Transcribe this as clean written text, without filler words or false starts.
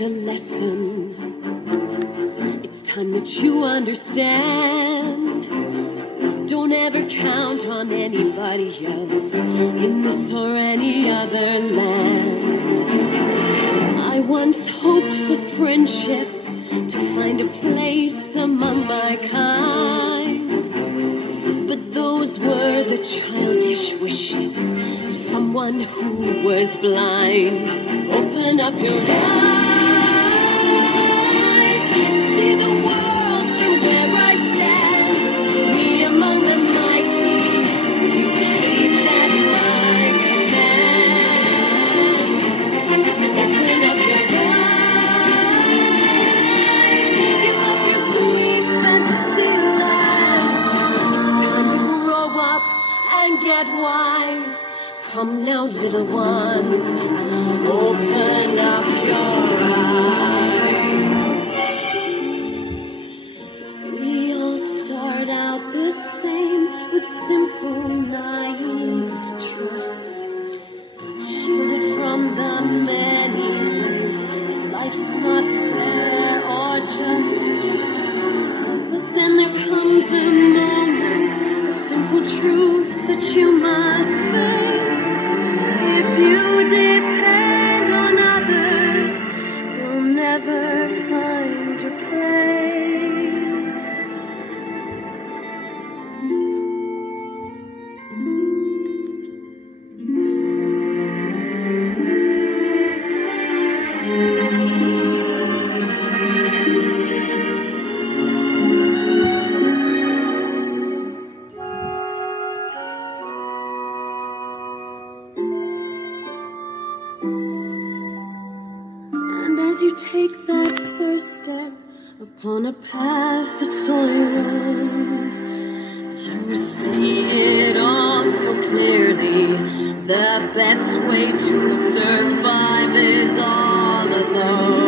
learned a lesson. It's time that you understand. Don't ever count on anybody else in this or any other land. I once hoped for friendship, to find a place among my kind. But those were the childish wishes of someone who was blind. Open up your eyes, see the world from where I stand. Me among the mighty, you caged at my command. Open up your eyes, give up your sweet fantasy land. It's time to grow up and get wise. Come now, little one, open up your eyes. We all start out the same, with simple, naive trust. Shoot it from the many years, and life's not fair or just. But then there comes a moment, a simple truth that you must face. If you depend on others, you'll never find your place. And as you take that first step upon a path that's all your own, you see it all so clearly. The best way to survive is all alone.